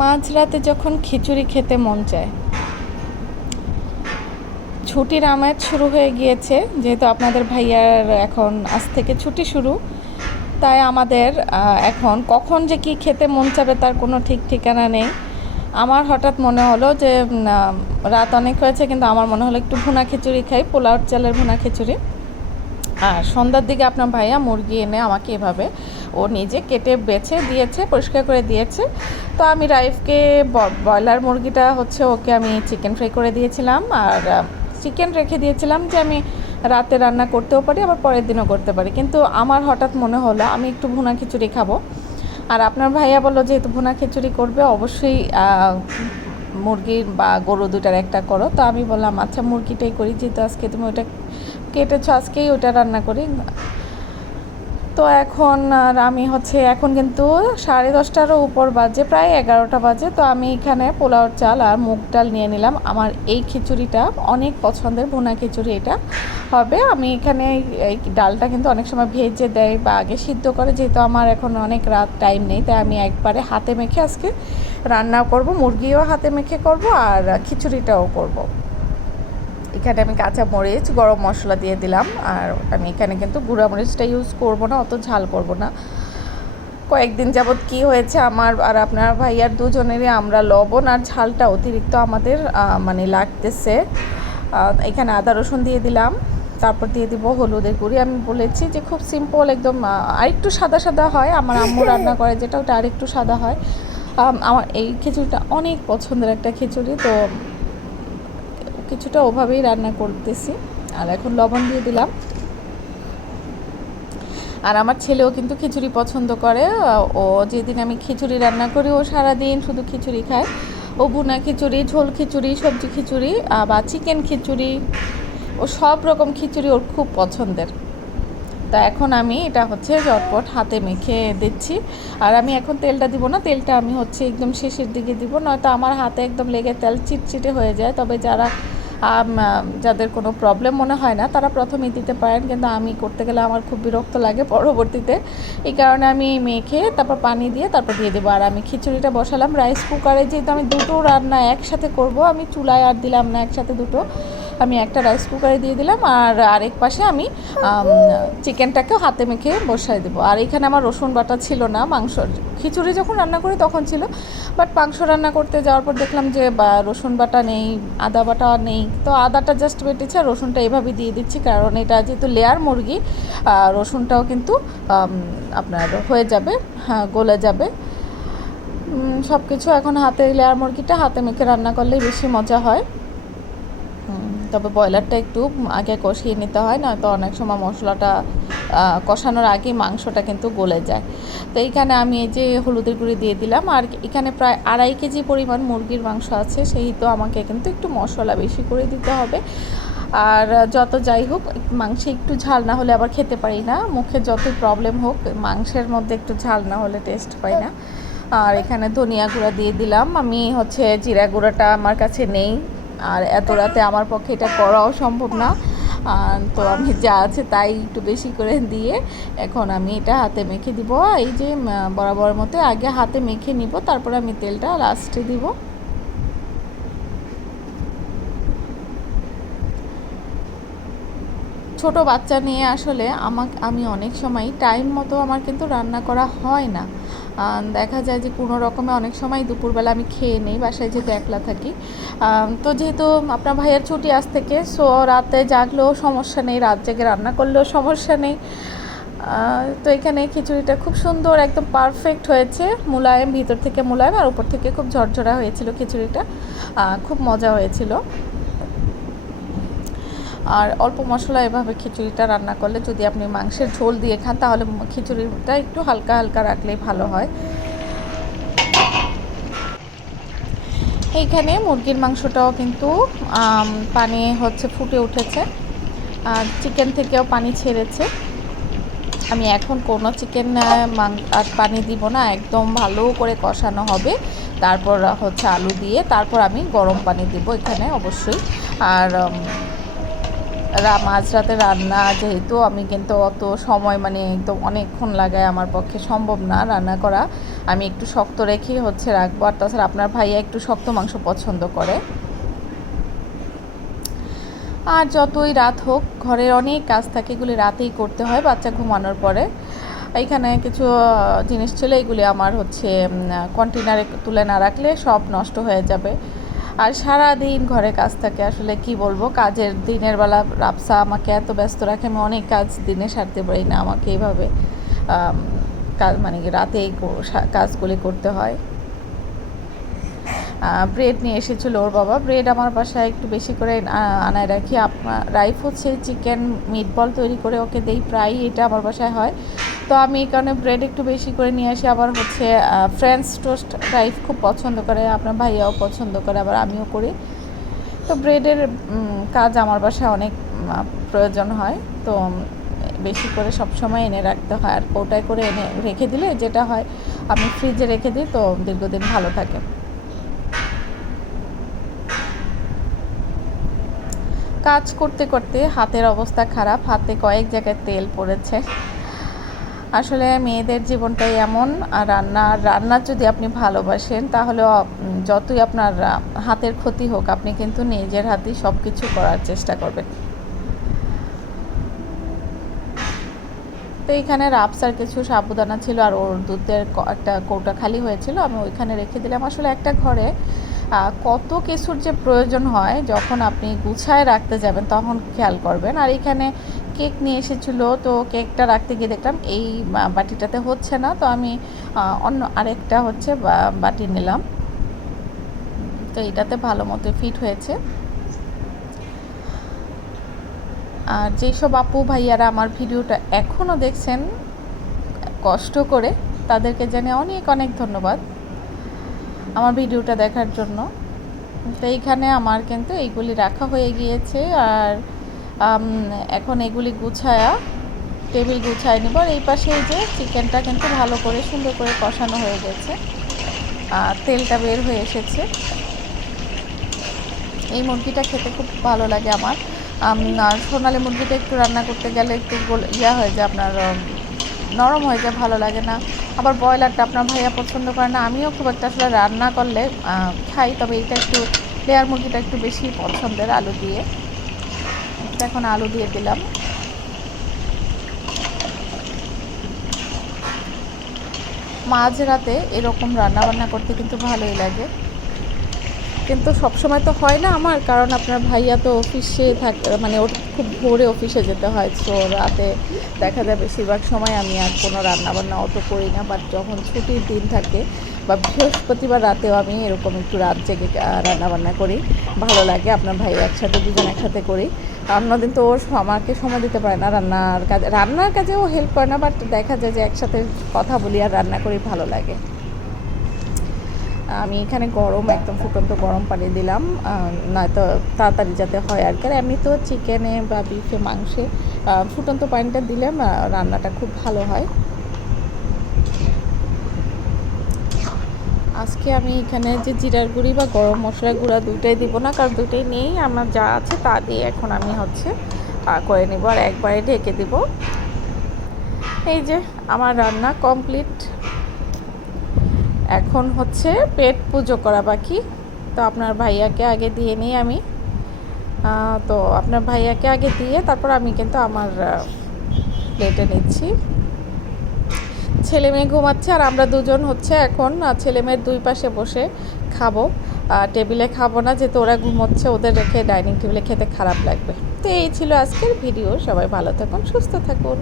মাঝরাতে যখন খিচুড়ি খেতে মন চায়, ছুটির আমেজ শুরু হয়ে গিয়েছে। যেহেতু আপনাদের ভাইয়ার এখন আজ থেকে ছুটি শুরু, তাই আমাদের এখন কখন যে কি খেতে মন চাবে তার কোনো ঠিক ঠিকানা নেই। আমার হঠাৎ মনে হলো যে রাত অনেক হয়েছে, কিন্তু আমার মনে হলো একটু ভুনা খিচুড়ি খাই, পোলাও চালের ভুনা খিচুড়ি। আর সন্ধ্যার দিকে আপনার ভাইয়া মুরগি এনে আমাকে এভাবে ও নিজে কেটে বেছে দিয়েছে, পরিষ্কার করে দিয়েছে। তো আমি রাইফকে ব্রয়লার মুরগিটা হচ্ছে ওকে আমি চিকেন ফ্রাই করে দিয়েছিলাম, আর চিকেন রেখে দিয়েছিলাম যে আমি রাতে রান্না করতেও পারি, আবার পরের দিনও করতে পারি। কিন্তু আমার হঠাৎ মনে হলো আমি একটু ভুনা খিচুড়ি খাবো। আর আপনার ভাইয়া বললো যেহেতু ভুনা খিচুড়ি করবে, অবশ্যই মুরগির বা গরু দুটার একটা করো। তো আমি বললাম আচ্ছা মুরগিটাই করি, যেহেতু আজকে তুমি ওটা কেটেছো, আজকেই ওটা রান্না করি। তো এখন আর আমি হচ্ছে এখন কিন্তু 10:30টারও উপর বাজে, প্রায় 11টা বাজে। তো আমি এখানে পোলাওর চাল আর মুগ ডাল নিয়ে নিলাম। আমার এই খিচুড়িটা অনেক পছন্দের, ভুনা খিচুড়ি এটা হবে। আমি এখানে এই ডালটা কিন্তু অনেক সময় ভেজে দেয় বা আগে সিদ্ধ করে, যেহেতু আমার এখন অনেক রাত টাইম নেই, তাই আমি একবারে হাতে মেখে আজকে রান্না করব। মুরগিও হাতে মেখে করব আর খিচুড়িটাও করব। এখানে আমি কাঁচা মরিচ, গরম মশলা দিয়ে দিলাম। আর আমি এখানে কিন্তু গুঁড়া মরিচটা ইউজ করব না, অত ঝাল করব না। কয়েকদিন যাবৎ কি হয়েছে আমার আর আপনার ভাইয়ার দুজনেরই, আমরা লবণ আর ঝালটা অতিরিক্ত আমাদের মানে লাগতেছে। এখানে আদা রসুন দিয়ে দিলাম, তারপর দিয়ে দিব হলুদের গুঁড়ি। আমি বলেছি যে খুব সিম্পল একদম, আরেকটু সাদা সাদা হয়। আমার আম্মু রান্না করে যেটা, ওটা আরেকটু সাদা হয়। আমার এই খিচুড়িটা অনেক পছন্দের একটা খিচুড়ি, তো কিছুটা ওভাবেই রান্না করতেছি। আর এখন লবণ দিয়ে দিলাম। আর আমার ছেলেও কিন্তু খিচুড়ি পছন্দ করে। ও যেদিন আমি খিচুড়ি রান্না করি, ও সারাদিন শুধু খিচুড়ি খায়। ও ভুনা খিচুড়ি, ঝোল খিচুড়ি, সবজি খিচুড়ি বা চিকেন খিচুড়ি, ও সব রকম খিচুড়ি ওর খুব পছন্দের। তা এখন আমি এটা হচ্ছে ঝটপট হাতে মেখে দিচ্ছি। আর আমি এখন তেলটা দিব না, তেলটা আমি হচ্ছে একদম শেষের দিকে দিব, নয়তো আমার হাতে একদম লেগে তেল চিটচিটে হয়ে যায়। তবে যাদের কোনো প্রবলেম মনে হয় না তারা প্রথমেই দিতে পারেন, কিন্তু আমি করতে গেলে আমার খুব বিরক্ত লাগে পরবর্তীতে। এই কারণে আমি মেখে তারপর পানি দিয়ে তারপর দিয়ে দেবো। আর আমি খিচুড়িটা বসালাম রাইস কুকারে, যেহেতু আমি দুটো রান্না একসাথে করব, আমি চুলায় আর দিলাম না একসাথে দুটো। আমি একটা রাইস কুকারে দিয়ে দিলাম, আর আরেক পাশে আমি চিকেনটাকেও হাতে মেখে বসাই দেবো। আর এখানে আমার রসুন বাটা ছিল না, খিচুড়ি যখন রান্না করি তখন ছিল, বাট মাংস রান্না করতে যাওয়ার পর দেখলাম যে রসুন বাটা নেই, আদা বাটা নেই। তো আদাটা জাস্ট বেটেছে, আর রসুনটা এইভাবে দিয়ে দিচ্ছি, কারণ এটা যেহেতু লেয়ার মুরগি, রসুনটাও কিন্তু আপনার হয়ে যাবে, হ্যাঁ গলে যাবে। সব কিছু এখন হাতে, লেয়ার মুরগিটা হাতে মেখে রান্না করলেই বেশি মজা হয়। তবে ব্রয়লারটা একটু আগে কষিয়ে নিতে হয়, নয়তো অনেক সময় মশলাটা কষানোর আগেই মাংসটা কিন্তু গলে যায়। তো এইখানে আমি এই যে হলুদের গুঁড়ি দিয়ে দিলাম। আর এখানে প্রায় 2.5 কেজি পরিমাণ মুরগির মাংস আছে, সেহেতু আমাকে কিন্তু একটু মশলা বেশি করে দিতে হবে। আর যত যাই হোক, মাংসে একটু ঝাল না হলে আবার খেতে পারি না, মুখে যতই প্রবলেম হোক মাংসের মধ্যে একটু ঝাল না হলে টেস্ট পাই না। আর এখানে ধনিয়া গুঁড়া দিয়ে দিলাম। আমি হচ্ছে জিরা গুঁড়াটা আমার কাছে নেই, আর এত রাতে আমার পক্ষে এটা করাও সম্ভব না। তো আমি যা আছে তাই একটু বেশি করে দিয়ে এখন আমি এটা হাতে মেখে দিব। এই যে বরাবর মতো আগে হাতে মেখে নিব, তারপর আমি তেলটা লাস্টে দিব। ছোট বাচ্চা নিয়ে আসলে আমি অনেক সময় টাইম মতো আমার কিন্তু রান্না করা হয় না। দেখা যায় যে কোনো রকমে অনেক সময় দুপুরবেলা আমি খেয়ে নিই, বাসায় যেহেতু একলা থাকি। তো যেহেতু আপনার ভাইয়ের ছুটি আজ থেকে, সো রাতে জাগলেও সমস্যা নেই, রাত জেগে রান্না করলেও সমস্যা নেই। তো এখানে খিচুড়িটা খুব সুন্দর একদম পারফেক্ট হয়েছে, মুলায়েম, ভিতর থেকে মুলায়েম আর উপর থেকে খুব ঝরঝরা হয়েছিল খিচুড়িটা। খুব মজা হয়েছিল। আর অল্প মশলা এভাবে খিচুড়িটা রান্না করলে, যদি আপনি মাংসের ঝোল দিয়ে খান, তাহলে খিচুড়িটা একটু হালকা হালকা রাখলেই ভালো হয়। এইখানে মুরগির মাংসটাও কিন্তু পানি হচ্ছে ফুটে উঠেছে, আর চিকেন থেকেও পানি ছেড়েছে। আমি এখন কোনো চিকেন আর পানি দিব না, একদম ভালো করে কষানো হবে। তারপর হচ্ছে আলু দিয়ে তারপর আমি গরম পানি দিব এখানে অবশ্যই। আর মাঝরাতে রান্না, যেহেতু আমি কিন্তু অত সময় মানে একদম অনেকক্ষণ লাগায় আমার পক্ষে সম্ভব না রান্না করা। আমি একটু শক্ত রেখেই হচ্ছে রাখবো। আর তাছাড়া আপনার ভাইয়া একটু শক্ত মাংস পছন্দ করে। আর যতই রাত হোক ঘরের অনেক কাজ থাকে, এগুলি রাতেই করতে হয় বাচ্চা ঘুমানোর পরে। এইখানে কিছু জিনিস ছিল, এগুলি আমার হচ্ছে কন্টেনারে তুলে না রাখলে সব নষ্ট হয়ে যাবে। আর সারা দিন ঘরে কাজ থাকে, আসলে কি বলবো, কাজের দিনের বেলা রাবসা আমাকে এত ব্যস্ত রাখে, আমি অনেক কাজ দিনে সারতে পারি না। আমাকে এইভাবে কাজ মানে কি রাতেই কাজগুলি করতে হয়। ব্রেড নিয়ে এসেছিল ওর বাবা। ব্রেড আমার বাসায় একটু বেশি করে আনায় রাখি। রাইফ হচ্ছে চিকেন মিট বল তৈরি করে ওকে দেই, প্রায় এটা আমার বাসায় হয়। তো আমি এই কারণে ব্রেড একটু বেশি করে নিয়ে আসি। আবার হচ্ছে ফ্রেঞ্চ টোস্ট রাইফ খুব পছন্দ করে, আপনার ভাইয়াও পছন্দ করে, আবার আমিও করি। তো ব্রেডের কাজ আমার বাসায় অনেক প্রয়োজন হয়। তো বেশি করে সবসময় এনে রাখতে হয়। আর কৌটায় করে এনে রেখে দিলে যেটা হয়, আমি ফ্রিজে রেখে দিই, তো দীর্ঘদিন ভালো থাকে। কাজ করতে করতে হাতের অবস্থা খারাপ, হাতে কয়েক জায়গায় তেল পড়েছে। আসলে মেয়েদের জীবনটাই এমন। আর রান্না যদি আপনি ভালোবাসেন তাহলে যতই আপনার হাতের ক্ষতি হোক, আপনি কিন্তু নিজের হাতেই সব কিছু করার চেষ্টা করবেন। তো এইখানে রাবসার কিছু সাবুদানা ছিল, আর ওর দুধের একটা কৌটা খালি হয়েছিল, আমি ওইখানে রেখে দিলাম। আসলে একটা ঘরে কত কিছুর যে প্রয়োজন হয়, যখন আপনি গুছায় রাখতে যাবেন তখন খেয়াল করবেন। আর এখানে কেক নিয়ে এসেছিলো, তো কেকটা রাখতে গিয়ে দেখলাম এই বাটিটাতে হচ্ছে না, তো আমি অন্য আরেকটা হচ্ছে বাটি নিলাম। তো এটাতে ভালো মতো ফিট হয়েছে। আর যেসব আপু ভাইয়ারা আমার ভিডিওটা এখনও দেখছেন কষ্ট করে, তাদেরকে জানিয়ে অনেক অনেক ধন্যবাদ আমার ভিডিওটা দেখার জন্য। তো এইখানে আমার কিন্তু এইগুলি রাখা হয়ে গিয়েছে। আর এখন এগুলি গুছায়া টেবিল গুছায় নিব। আর এই পাশে এই যে চিকেনটা কিন্তু ভালো করে সুন্দর করে কষানো হয়ে গেছে, আর তেলটা বের হয়ে এসেছে। এই মুরগিটা খেতে খুব ভালো লাগে আমার। আর সোনালি মুরগিটা একটু রান্না করতে গেলে একটু ইয়া হয়ে যায়, আপনার নরম হয়ে যায়, ভালো লাগে না। আবার ব্রয়লারটা আপনার ভাইয়া পছন্দ করে না, আমিও খুব একটা আসলে রান্না করলে খাই, তবে এটা একটু লেয়ার মুরগিটা একটু বেশি পছন্দের আলু দিয়ে। এখন আলু দিয়ে দিলাম। মাঝরাতে এরকম রান্নাবান্না করতে কিন্তু ভালোই লাগে, কিন্তু সবসময় তো হয় না আমার, কারণ আপনার ভাইয়া তো অফিসে থাকে, মানে ওর খুব ভোরে অফিসে যেতে হয়। সো রাতে দেখা যায় বেশিরভাগ সময় আমি আর কোনো রান্নাবান্না অত করি না। বাট যখন ছুটির দিন থাকে বা বৃহস্পতিবার রাতেও আমি এরকম একটু রাত জেগে রান্নাবান্না করি, ভালো লাগে। আপনার ভাই একসাথে দুজন একসাথে করি। অন্যদিন তো ও আমাকে সময় দিতে পারে না রান্নার কাজেও হেল্প করে না, বাট দেখা যায় যে একসাথে কথা বলি আর রান্না করি, ভালো লাগে। আমি এখানে একদম ফুটন্ত গরম পানি দিলাম, নয়তো তাড়াতাড়ি যাতে হয় আর কি। আর এমনি তো চিকেনে বা বিফে মাংসে ফুটন্ত পানিটা দিলে রান্নাটা খুব ভালো হয়। আজকে আমি এখানে যে জিরার গুঁড়ি বা গরম মশলার গুঁড়া দুইটাই দিব না, কারণ দুইটাই নিয়েই আমার যা আছে তা দিয়ে এখন আমি হচ্ছে করে নেব, আর একবারে ঢেকে দিব। এই যে আমার রান্না কমপ্লিট। এখন হচ্ছে পেট পুজো করা বাকি। তো আপনার ভাইয়াকে আগে দিয়ে নিই আমি। তো আপনার ভাইয়াকে আগে দিয়ে তারপর আমি কিন্তু আমার প্লেটে নিচ্ছি। ছেলে মেয়ে ঘুমাচ্ছে, আর আমরা দুজন হচ্ছে এখন ছেলে মেয়ের দুই পাশে বসে খাবো। টেবিলে খাবো না, যেহেতু ওরা ঘুমোচ্ছে, ওদের রেখে ডাইনিং টেবিলে খেতে খারাপ লাগবে। তো এই ছিল আজকের ভিডিও। সবাই ভালো থাকুন, সুস্থ থাকুন।